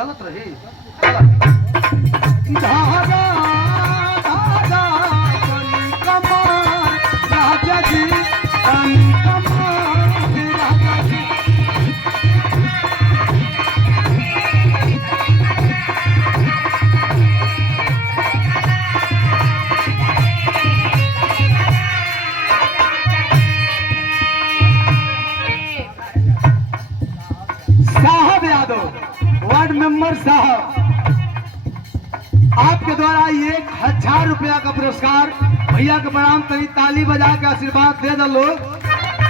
चलत रही धागा धागा तनी कमार राजा जी तनी कमार राजा जी साहब यादव वार्ड मेंबर साहब आपके द्वारा 1000 रुपया का पुरस्कार भैया के प्रणाम तरी ताली बजा के आशीर्वाद दे दो लोग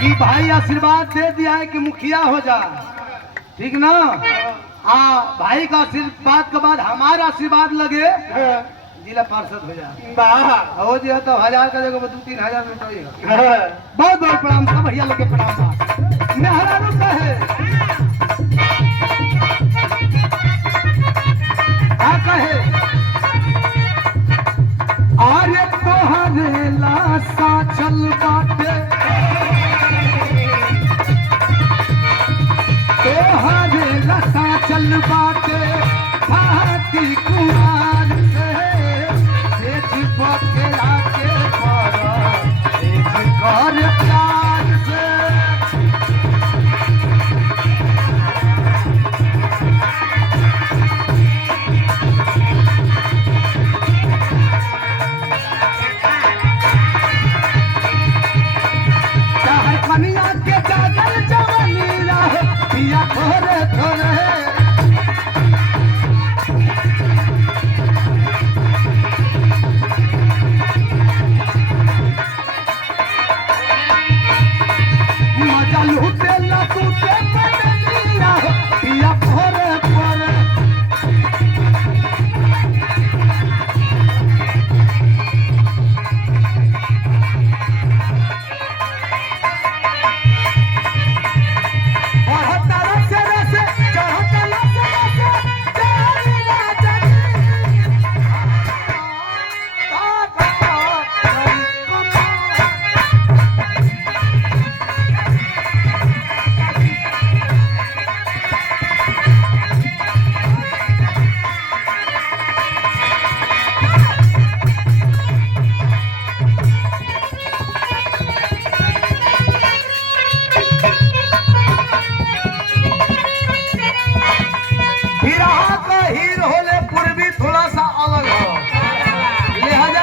कि भाई आशीर्वाद दे दिया है कि मुखिया हो जा ठीक ना। हाँ भाई का आशीर्वाद के बाद हमारा आशीर्वाद लगे जिला पार्षद हो जा हो जी तो 1000 का जगह 2-3 में बहुत बहुत प्रणाम सब भैया लोग के प्रणाम मेहरारू कहे क्या कहे अरे तोहरे लाशा चल बाटे तोहरे लाशा चल बाटे भाती कुमार से चिपके आके पर एक कर प्यार से कनिया के जागल जवानी रहे पिया थोड़े थोड़े मजा लूटे लूटे पिया थोड़े थोड़े हीरो होले पूर्वी थोड़ा सा अलग हो लिहाजा